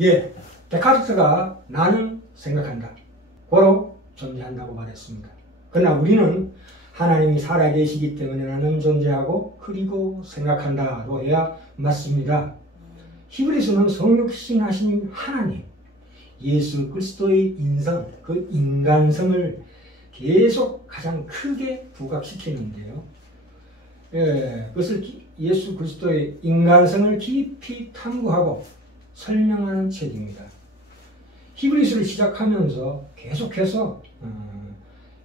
예, 데카르트가 나는 생각한다, 고로 존재한다고 말했습니다. 그러나 우리는 하나님이 살아계시기 때문에 나는 존재하고 그리고 생각한다로 해야 맞습니다. 히브리서는 성육신하신 하나님, 예수 그리스도의 인성, 그 인간성을 계속 가장 크게 부각시키는데요. 그것을 예수 그리스도의 인간성을 깊이 탐구하고 설명하는 책입니다. 히브리서를 시작하면서 계속해서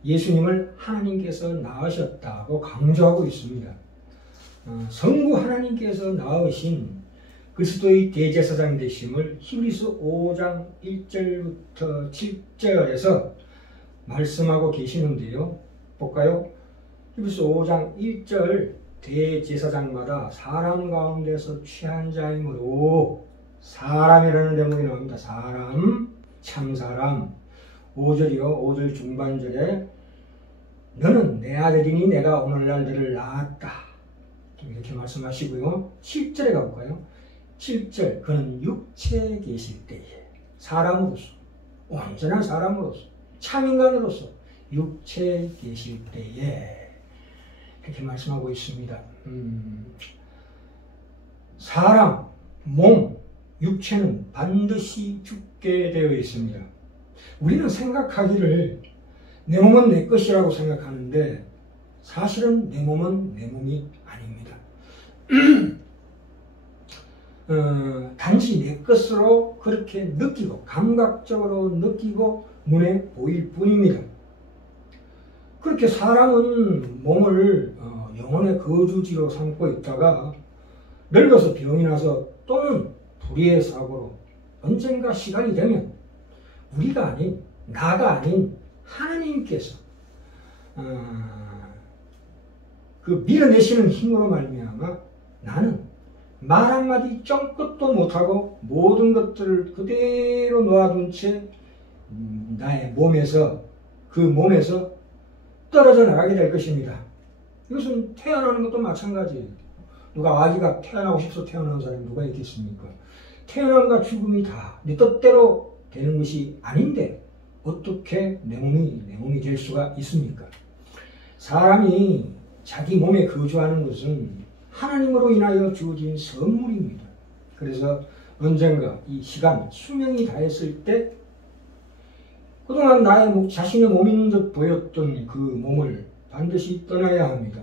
예수님을 하나님께서 낳으셨다고 강조하고 있습니다. 성부 하나님께서 낳으신 그리스도의 대제사장 되심을 히브리서 5장 1절부터 7절에서 말씀하고 계시는데요. 볼까요? 히브리서 5장 1절, 대제사장마다 사람 가운데서 취한 자이므로, 사람이라는 대목이 나옵니다. 사람, 참사람. 5절이요. 5절 중반절에 너는 내 아들이니 내가 오늘날 너를 낳았다, 이렇게 말씀하시고요. 7절에 가볼까요? 7절, 그는 육체에 계실 때에, 사람으로서, 온전한 사람으로서, 참인간으로서 육체에 계실 때에, 이렇게 말씀하고 있습니다. 사람, 몸, 육체는 반드시 죽게 되어 있습니다. 우리는 생각하기를 내 몸은 내 것이라고 생각하는데 사실은 내 몸은 내 몸이 아닙니다. 단지 내 것으로 그렇게 느끼고 감각적으로 느끼고 눈에 보일 뿐입니다. 그렇게 사람은 몸을 영혼의 거주지로 삼고 있다가 늙어서 병이 나서 또는 불의의 사고로 언젠가 시간이 되면 우리가 아닌, 나가 아닌 하나님께서 그 밀어내시는 힘으로 말미암아 나는 말 한마디 쩡긋도 못하고 모든 것들을 그대로 놓아둔 채 나의 몸에서, 그 몸에서 떨어져 나가게 될 것입니다. 이것은 태어나는 것도 마찬가지예요. 누가 아기가 태어나고 싶어서 태어나는 사람이 누가 있겠습니까? 태어남과 죽음이 다 내 뜻대로 되는 것이 아닌데 어떻게 내 몸이 될 수가 있습니까? 사람이 자기 몸에 거주하는 것은 하나님으로 인하여 주어진 선물입니다. 그래서 언젠가 이 시간, 수명이 다했을 때 그동안 나의 자신의 몸인 듯 보였던 그 몸을 반드시 떠나야 합니다.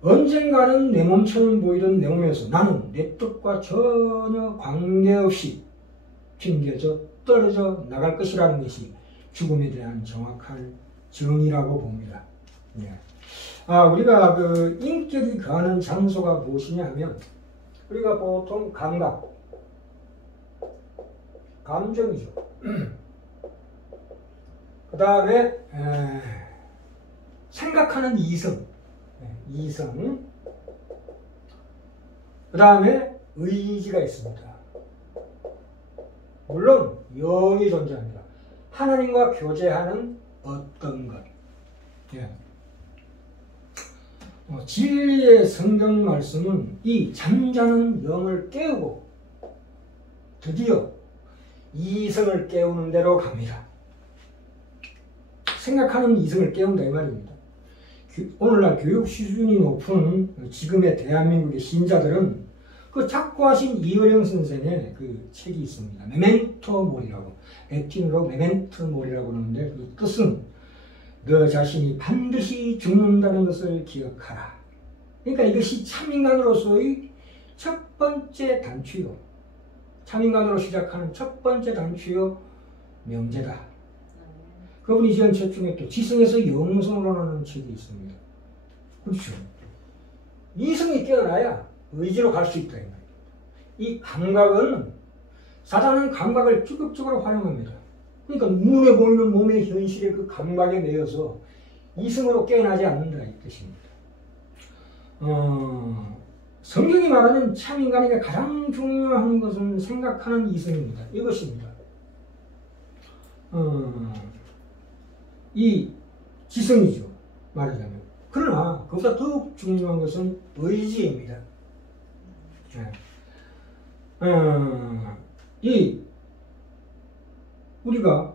언젠가는 내 몸처럼 보이던 내 몸에서 나는 내 뜻과 전혀 관계없이 튕겨져 떨어져 나갈 것이라는 것이 죽음에 대한 정확한 정의라고 봅니다. 우리가 그 인격이 거하는 장소가 무엇이냐 하면 우리가 보통 감각, 감정이죠. 그 다음에 생각하는 이성, 그 다음에 의지가 있습니다. 물론 영이 존재합니다. 하나님과 교제하는 어떤 것. 진리의 성경 말씀은 이 잠자는 영을 깨우고 드디어 이성을 깨우는 대로 갑니다. 생각하는 이성을 깨운다 이 말입니다. 오늘날 교육 수준이 높은 지금의 대한민국의 신자들은 그 작고하신 이어령 선생의 그 책이 있습니다. 메멘토 모리라고, 라틴어로 메멘토 모리라고 하는데 그 뜻은 너 자신이 반드시 죽는다는 것을 기억하라. 그러니까 이것이 참인간으로서의 첫 번째 단추요, 참인간으로 시작하는 첫 번째 단추요 명제다. 그분이 지은 책 중에 또 지성에서 영성으로 하는 책이 있습니다. 그렇죠. 이성이 깨어나야 의지로 갈 수 있다. 이 감각은, 사단은 감각을 적극적으로 활용합니다. 그러니까 눈에 보이는 몸의 현실의 그 감각에 매여서 이성으로 깨어나지 않는다 이 뜻입니다. 성경이 말하는 참인간에게 가장 중요한 것은 생각하는 이성입니다. 이것입니다. 이 지성이죠, 말하자면. 그러나 그보다 더욱 중요한 것은 의지입니다. 우리가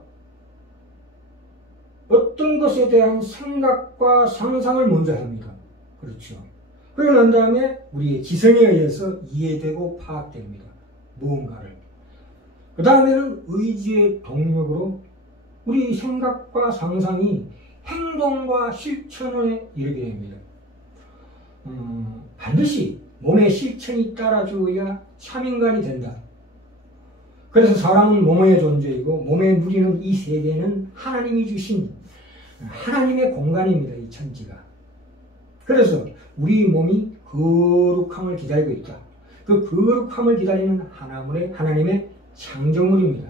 어떤 것에 대한 생각과 상상을 먼저 합니다. 그렇죠. 그러고 난 다음에 우리의 지성에 의해서 이해되고 파악됩니다. 무언가를. 그 다음에는 의지의 동력으로 우리 생각과 상상이 행동과 실천에 이르게 됩니다. 반드시 몸의 실천이 따라주어야 참인간이 된다. 그래서 사람은 몸의 존재이고 몸에 누리는 이 세계는 하나님이 주신 하나님의 공간입니다. 이 천지가. 그래서 우리 몸이 거룩함을 기다리고 있다. 그 거룩함을 기다리는 하나님의 창조물입니다.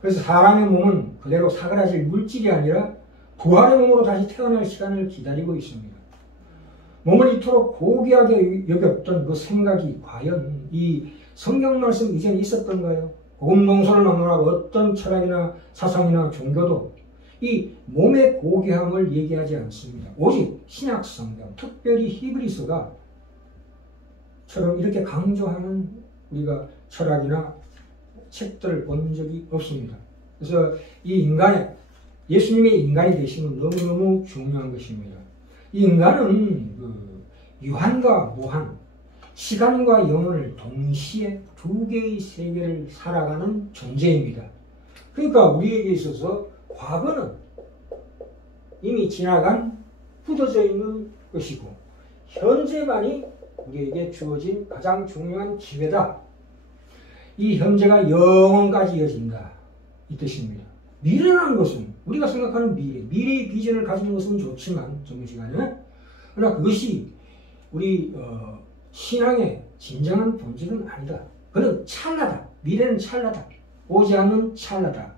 그래서 사람의 몸은 그대로 사그라질 물질이 아니라 부활의 몸으로 다시 태어날 시간을 기다리고 있습니다. 몸을 이토록 고귀하게 여겼던 그 생각이 과연 이 성경 말씀 이전에 있었던가요? 복음 동서를 막론하고 어떤 철학이나 사상이나 종교도 이 몸의 고귀함을 얘기하지 않습니다. 오직 신약 성경, 특별히 히브리서가 처럼 이렇게 강조하는 우리가 철학이나 책들을 본 적이 없습니다. 그래서 이 예수님의 인간이 되심은 너무너무 중요한 것입니다. 이 인간은 유한과 무한, 시간과 영혼을 동시에 두 개의 세계를 살아가는 존재입니다. 그러니까 우리에게 있어서 과거는 이미 지나간 굳어져 있는 것이고 현재만이 우리에게 주어진 가장 중요한 기회다. 이 현재가 영원까지 이어진다. 이 뜻입니다. 미래라는 것은 우리가 생각하는 미래의 비전을 가지는 것은 좋지만 전문시간에 그러나 그것이 우리 신앙의 진정한 본질은 아니다. 그는 찰나다. 미래는 찰나다. 오지 않는 찰나다.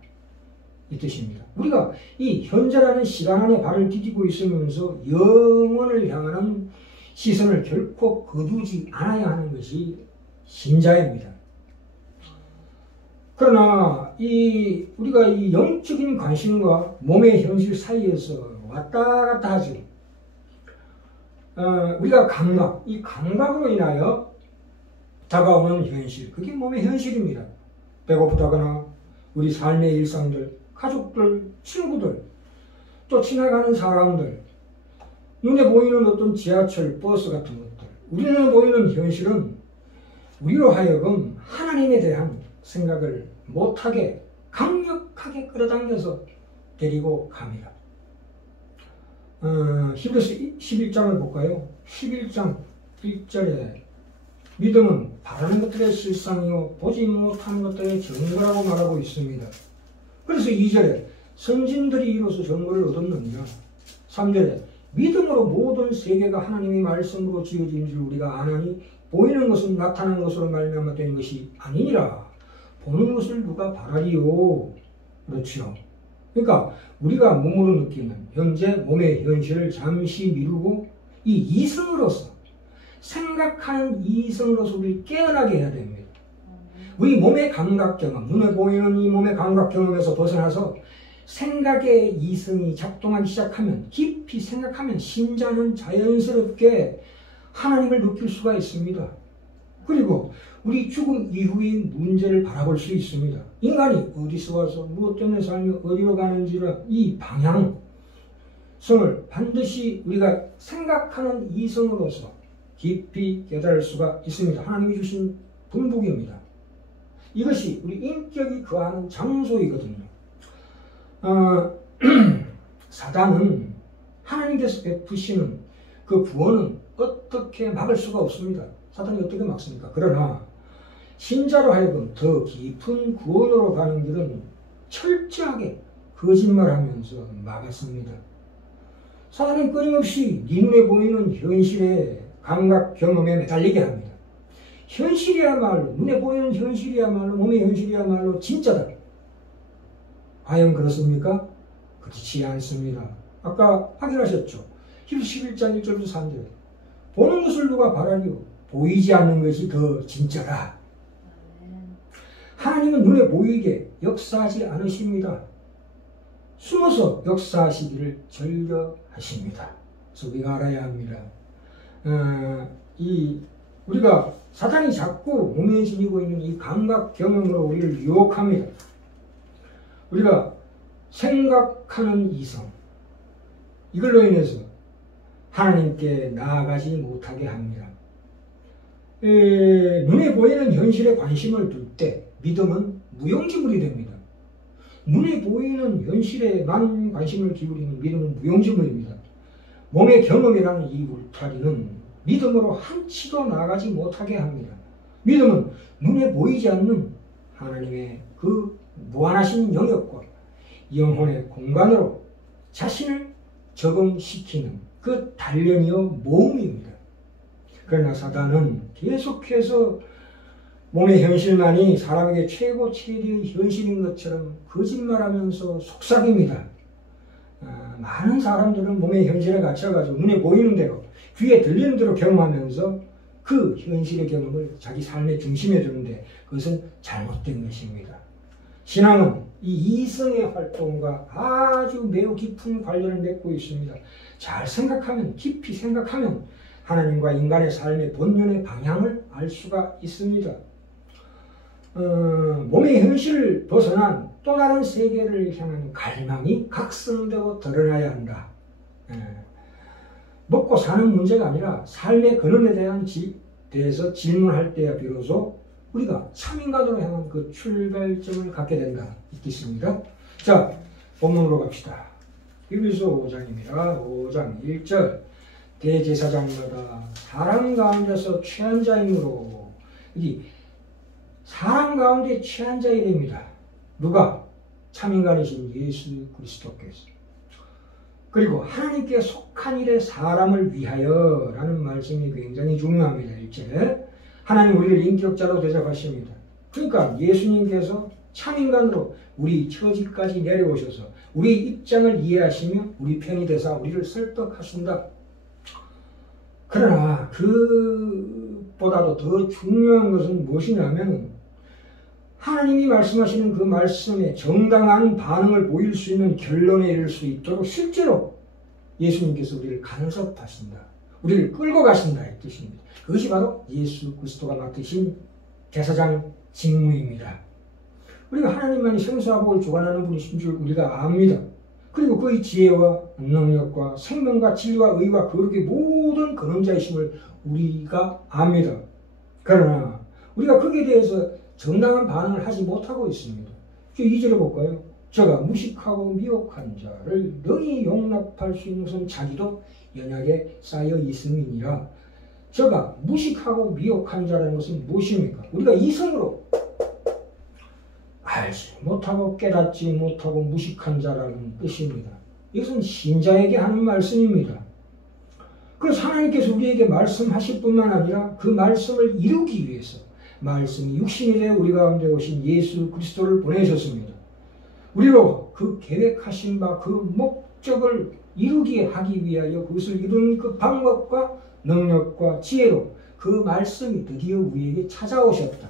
이 뜻입니다. 우리가 이 현재라는 시간 안에 발을 디디고 있으면서 영원을 향하는 시선을 결코 거두지 않아야 하는 것이 신자입니다. 그러나 우리가 이 영적인 관심과 몸의 현실 사이에서 왔다 갔다 하죠. 우리가 이 감각으로 인하여 다가오는 현실, 그게 몸의 현실입니다. 배고프다거나 우리 삶의 일상들, 가족들, 친구들, 또 지나가는 사람들, 눈에 보이는 어떤 지하철, 버스 같은 것들, 우리는 보이는 현실은 우리로 하여금 하나님에 대한 생각을 못하게 강력하게 끌어당겨서 데리고 갑니다. 히브리서 11장을 볼까요? 11장 1절에 믿음은 바라는 것들의 실상이요 보지 못하는 것들의 증거라고 말하고 있습니다. 그래서 2절에 선진들이 이로써 증거를 얻었느니라. 3절에 믿음으로 모든 세계가 하나님의 말씀으로 지어진 줄 우리가 아나니 보이는 것은 나타나는 것으로 말미암아 되는 것이 아니니라. 보는 것을 누가 바라리요? 그렇죠. 그러니까 우리가 몸으로 느끼는 현재 몸의 현실을 잠시 미루고 이 이성으로서 생각하는 이성으로서 우리를 깨어나게 해야 됩니다. 우리 몸의 감각 경험, 눈에 보이는 이 몸의 감각 경험에서 벗어나서 생각의 이성이 작동하기 시작하면, 깊이 생각하면 신자는 자연스럽게 하나님을 느낄 수가 있습니다. 그리고 우리 죽음 이후의 문제를 바라볼 수 있습니다. 인간이 어디서 와서 무엇 때문에 살며 어디로 가는지를 이 방향성을 반드시 우리가 생각하는 이성으로서 깊이 깨달을 수가 있습니다. 하나님이 주신 분복입니다. 이것이 우리 인격이 거하는 장소이거든요. 사단은 하나님께서 베푸시는 그 구원은 어떻게 막을 수가 없습니다. 사단이 어떻게 막습니까? 그러나 신자로 하여금 더 깊은 구원으로 가는 길은 철저하게 거짓말하면서 막았습니다. 사단은 끊임없이 네 눈에 보이는 현실의 감각 경험에 매달리게 합니다. 현실이야말로, 눈에 보이는 현실이야말로, 몸의 현실이야말로 진짜다. 과연 그렇습니까? 그렇지 않습니다. 아까 확인하셨죠? 히브리서 11장 1절부터 3절. 보는 것을 누가 바라리요? 보이지 않는 것이 더 진짜다. 하나님은 눈에 보이게 역사하지 않으십니다. 숨어서 역사하시기를 즐겨하십니다. 그래서 우리가 알아야 합니다. 이 우리가 사탄이 자꾸 몸에 지니고 있는 이 감각 경험으로 우리를 유혹합니다. 우리가 생각하는 이성, 이걸로 인해서 하나님께 나아가지 못하게 합니다. 눈에 보이는 현실에 관심을 둘 때 믿음은 무용지물이 됩니다. 눈에 보이는 현실에만 관심을 기울이는 믿음은 무용지물입니다. 몸의 경험이라는 이 울타리는 믿음으로 한치도 나아가지 못하게 합니다. 믿음은 눈에 보이지 않는 하나님의 그 무한하신 영역과 영혼의 공간으로 자신을 적응시키는 그 단련이요 모험입니다. 그러나 사단은 계속해서 몸의 현실만이 사람에게 최고 최대의 현실인 것처럼 거짓말하면서 속삭입니다. 많은 사람들은 몸의 현실에 갇혀가지고 눈에 보이는 대로 귀에 들리는 대로 경험하면서 그 현실의 경험을 자기 삶의 중심에 두는데 그것은 잘못된 것입니다. 신앙은 이 이성의 활동과 아주 매우 깊은 관련을 맺고 있습니다. 잘 생각하면, 깊이 생각하면 하나님과 인간의 삶의 본연의 방향을 알 수가 있습니다. 몸의 현실을 벗어난 또 다른 세계를 향한 갈망이 각성되고 드러나야 한다. 먹고 사는 문제가 아니라 삶의 근원에 대해서 질문할 때야 비로소 우리가 참인간으로 향한 그 출발점을 갖게 된다. 이 뜻입니다. 자, 본문으로 갑시다. 히브리서 5장입니다. 5장 1절 대제사장마다 사람 가운데서 취한 자이므로 여기 사람 가운데 취한 자이랍니다. 누가? 참인간이신 예수 그리스도께서. 그리고 하나님께 속한 일에 사람을 위하여 라는 말씀이 굉장히 중요합니다. 1절에 하나님 우리를 인격자로 대접하십니다. 그러니까 예수님께서 참인간으로 우리 처지까지 내려오셔서 우리 입장을 이해하시며 우리 편이 되사 우리를 설득하신다. 그러나 그보다도 더 중요한 것은 무엇이냐면 하나님이 말씀하시는 그 말씀에 정당한 반응을 보일 수 있는 결론에 이를 수 있도록 실제로 예수님께서 우리를 간섭하신다. 우리를 끌고 가신다 이 뜻입니다. 그것이 바로 예수 그리스도가 맡으신 제사장 직무입니다. 우리가 하나님만이 생사와 복을 주관하는 분이신 줄 우리가 압니다. 그리고 그의 지혜와 능력과 생명과 진리와 의와 거룩의 모든 근원자이심을 우리가 압니다. 그러나 우리가 거기에 대해서 정당한 반응을 하지 못하고 있습니다. 2절에 볼까요? 저가 무식하고 미혹한 자를 능히 용납할 수 있는 것은 자기도 연약에 쌓여 있음이니라. 저가 무식하고 미혹한 자라는 것은 무엇입니까? 우리가 이성으로 알지 못하고 깨닫지 못하고 무식한 자라는 뜻입니다. 이것은 신자에게 하는 말씀입니다. 그래서 하나님께서 우리에게 말씀하실 뿐만 아니라 그 말씀을 이루기 위해서 말씀이 육신이 되어 우리 가운데 오신 예수 그리스도를 보내셨습니다. 우리로 그 계획하신 바 그 목적을 이루게 하기 위하여 그것을 이루는 그 방법과 능력과 지혜로 그 말씀이 드디어 우리에게 찾아오셨다.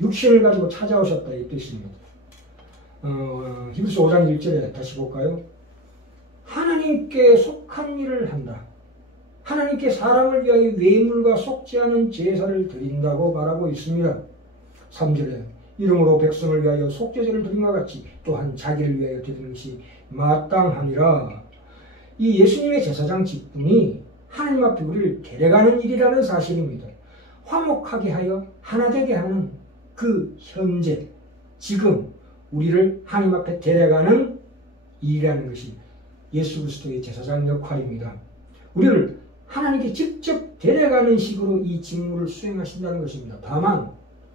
육신을 가지고 찾아오셨다 이 뜻입니다. 히브리서 5장 1절에 다시 볼까요? 하나님께 속한 일을 한다. 하나님께 사람을 위하여 외물과 속지 않은 제사를 드린다고 말하고 있습니다. 3절에 이름으로 백성을 위하여 속죄제를 드린 것 같이 또한 자기를 위하여 드리는 것이 마땅하니라. 이 예수님의 제사장 직분이 하나님 앞에 우리를 데려가는 일이라는 사실입니다. 화목하게 하여 하나 되게 하는 그 현재 지금 우리를 하나님 앞에 데려가는 일이라는 것이 예수 그리스도의 제사장 역할입니다. 우리를 하나님께 직접 데려가는 식으로 이 직무를 수행하신다는 것입니다. 다만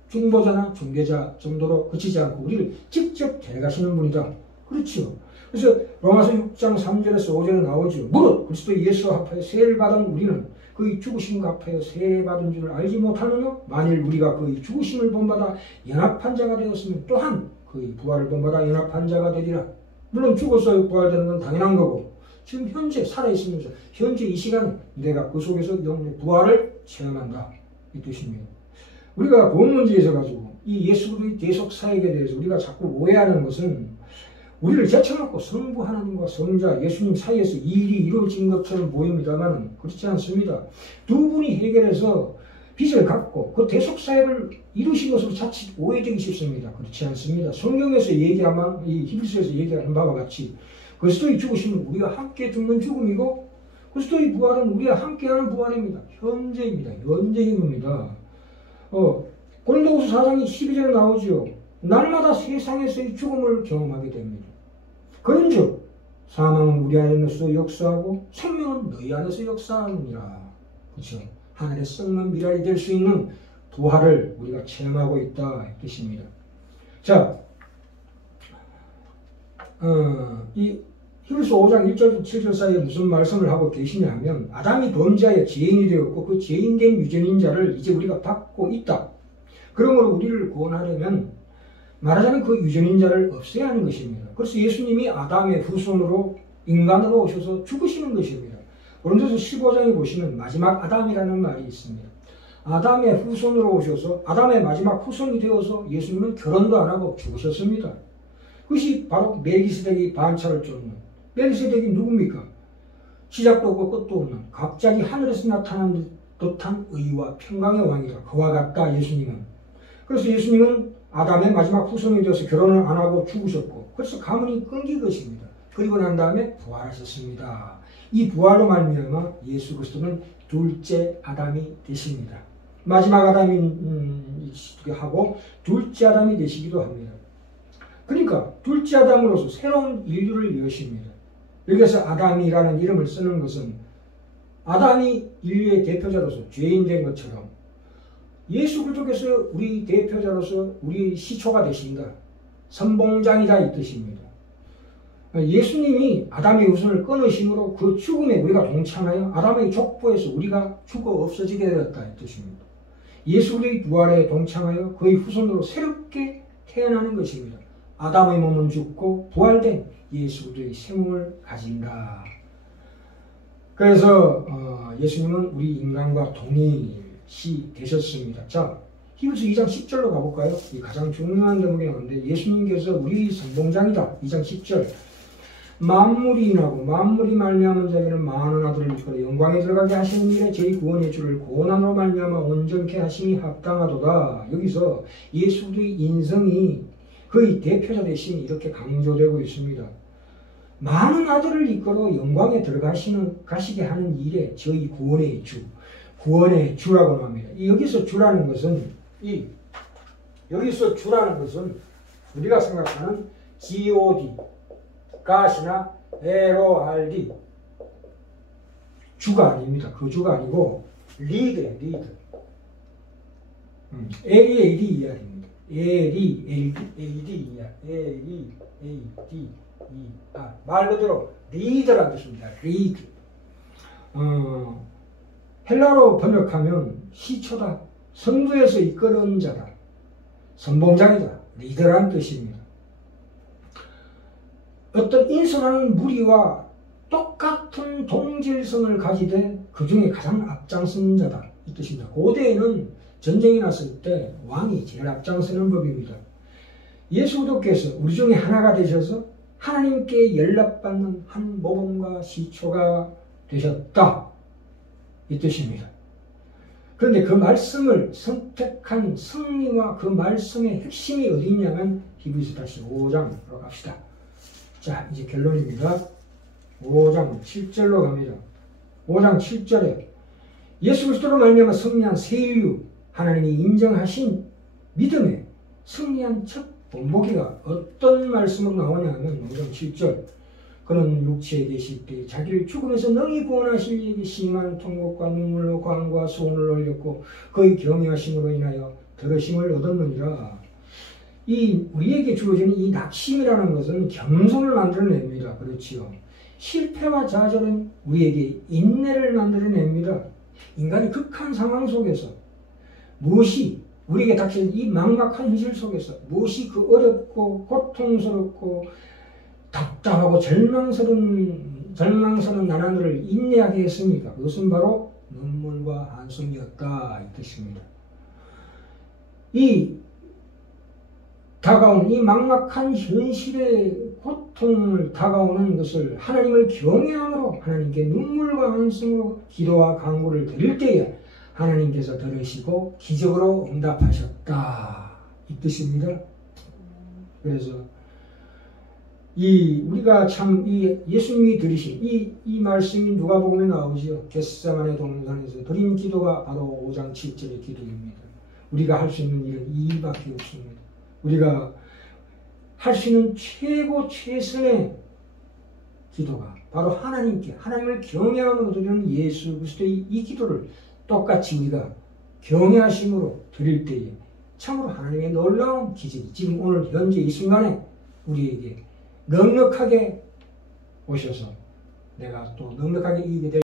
중보자나 중개자 정도로 그치지 않고 우리를 직접 데려가시는 분이다. 그렇죠. 그래서 로마서 6장 3절에서 5절에 나오죠. 무릇 그리스도 예수 합하여 세례를 받은 우리는 그의 죽으심과 합하여 세례받은 줄을 알지 못하느냐? 만일 우리가 그의 죽으심을 본받아 연합한 자가 되었으면 또한 그의 부활을 본받아 연합한 자가 되리라. 물론 죽어서 부활되는 건 당연한 거고 지금 현재 살아있으면서 현재 이 시간에 내가 그 속에서 영혼의 부활을 체험한다. 이 뜻입니다. 우리가 구원 문제에서 가지고 이 예수 그리스도의 대속 사역에 대해서 우리가 자꾸 오해하는 것은 우리를 제쳐놓고 성부 하나님과 성자 예수님 사이에서 일이 이루어진 것처럼 보입니다만 그렇지 않습니다. 두 분이 해결해서 빚을 갚고 그 대속사역을 이루신 것으로 자칫 오해되기 쉽습니다. 그렇지 않습니다. 성경에서 얘기하면, 이 히브리서에서 얘기하는 바와 같이 그리스도의 죽으심은 우리가 함께 죽는 죽음이고 그리스도의 부활은 우리가 함께하는 부활입니다. 현재입니다. 현재입니다. 고린도후서 4장 12절에 나오죠. 날마다 세상에서의 죽음을 경험하게 됩니다. 그런즉 사망은 우리 안에서 역사하고 생명은 너희 안에서 역사하느니라. 그렇죠? 하늘의 썩는 미랄이 될 수 있는 부활을 우리가 체험하고 있다 이 뜻입니다. 자, 이 히브리서 5장 1절부터 7절 사이에 무슨 말씀을 하고 계시냐면 아담이 범죄하여 죄인이 되었고 그 죄인된 유전인 자를 이제 우리가 받고 있다. 그러므로 우리를 구원하려면 말하자면 그 유전인 자를 없애야 하는 것입니다. 그래서 예수님이 아담의 후손으로 인간으로 오셔서 죽으시는 것입니다. 고린도서 15장에 보시면 마지막 아담이라는 말이 있습니다. 아담의 후손으로 오셔서 아담의 마지막 후손이 되어서 예수님은 결혼도 안 하고 죽으셨습니다. 그것이 바로 멜기세덱이 반차를 쫓는, 멜기세덱이 누굽니까? 시작도 없고 끝도 없는 갑자기 하늘에서 나타난 듯한 의와 평강의 왕이라. 그와 같다 예수님은. 그래서 예수님은 아담의 마지막 후손이 되어서 결혼을 안 하고 죽으셨고 그래서 가문이 끊긴 것입니다. 그리고 난 다음에 부활하셨습니다. 이 부활로 말미암아 예수 그리스도는 둘째 아담이 되십니다. 마지막 아담이시기도 하고 둘째 아담이 되시기도 합니다. 그러니까 둘째 아담으로서 새로운 인류를 여십니다. 여기서 아담이라는 이름을 쓰는 것은 아담이 인류의 대표자로서 죄인 된 것처럼 예수 그리스도께서 우리 대표자로서 우리 시초가 되신다. 선봉장이다 이 뜻입니다. 예수님이 아담의 후손을 끊으심으로 그 죽음에 우리가 동참하여 아담의 족보에서 우리가 죽어 없어지게 되었다 이 뜻입니다. 예수의 부활에 동참하여 그의 후손으로 새롭게 태어나는 것입니다. 아담의 몸은 죽고 부활된 예수 그리스도의 새 몸을 가진다. 그래서 예수님은 우리 인간과 동일시 되셨습니다. 자, 히브리서 2장 10절로 가볼까요? 이 가장 중요한 대목이 나오는데 예수님께서 우리 선봉장이다. 2장 10절 만물이 인하고 만물이 말미암은 자에게는 많은 아들을 이끌어 영광에 들어가게 하시는 일에 저희 구원의 주를 고난으로 말미암아 온전케 하심이 합당하도다. 여기서 예수의 인성이 그의 대표자 대신 이렇게 강조되고 있습니다. 많은 아들을 이끌어 영광에 가시게 하는 일에 저희 구원의 주라고 합니다. 여기서 주라는 것은 우리가 생각하는 God, God이나 LORD 주가 아닙니다. 그 주가 아니고 lead예요. lead. LEADER입니다. LEADER. 말 그대로 리더라는 뜻입니다. 리드. 헬라로 번역하면 시초다. 선두에서 이끄는 자다. 선봉장이다. 리더라는 뜻입니다. 어떤 인선하는 무리와 똑같은 동질성을 가지되 그 중에 가장 앞장선 자다. 이 뜻입니다. 고대에는 전쟁이 났을 때 왕이 제일 앞장서는 법입니다. 예수 그리스도께서 우리 중에 하나가 되셔서 하나님께 연락받는 한 모범과 시초가 되셨다. 이 뜻입니다. 그런데 그 말씀을 선택한 승리와 그 말씀의 핵심이 어디 있냐면 히브리서 다시 5장으로 갑시다. 자, 이제 결론입니다. 5장 7절로 갑니다. 5장 7절에 예수 그리스도로 말미암아 승리한 새 인류, 하나님이 인정하신 믿음에 승리한 첫 본보기가 어떤 말씀으로 나오냐면 5장 7절 그는 육체에 계실 때 자기를 죽음에서 능히 구원하실 일이 심한 통곡과 눈물로 광과 소원을 올렸고 그의 경외하심으로 인하여 들으심을 얻었느니라. 우리에게 주어지는 이 낙심이라는 것은 겸손을 만들어냅니다. 그렇지요. 실패와 좌절은 우리에게 인내를 만들어냅니다. 인간이 극한 상황 속에서 무엇이 우리에게 닥친 이 막막한 현실 속에서 무엇이 그 어렵고 고통스럽고 답답하고 절망스러운 나날들을 인내하게 했습니까? 그것은 바로 눈물과 한숨이었다 이 뜻입니다. 이 다가온 이 막막한 현실의 고통을 다가오는 것을 하나님을 경외함으로 하나님께 눈물과 한숨으로 기도와 간구를 드릴 때에 하나님께서 들으시고 기적으로 응답하셨다. 이 뜻입니다. 그래서 우리가 참 예수님이 들으신 이 말씀이 누가복음에 나오죠. 겟세마네 동산에서 드린 기도가 바로 5장 7절의 기도입니다. 우리가 할 수 있는 일은 이 일밖에 없습니다. 우리가 할 수 있는 최고 최선의 기도가 바로 하나님을 경외함으로 드리는 예수 그리스도의 이 기도를 똑같이 우리가 경외하심으로 드릴 때에 참으로 하나님의 놀라운 기적이 지금 오늘 현재 이 순간에 우리에게 넉넉하게 오셔서 내가 또 넉넉하게 이기게 될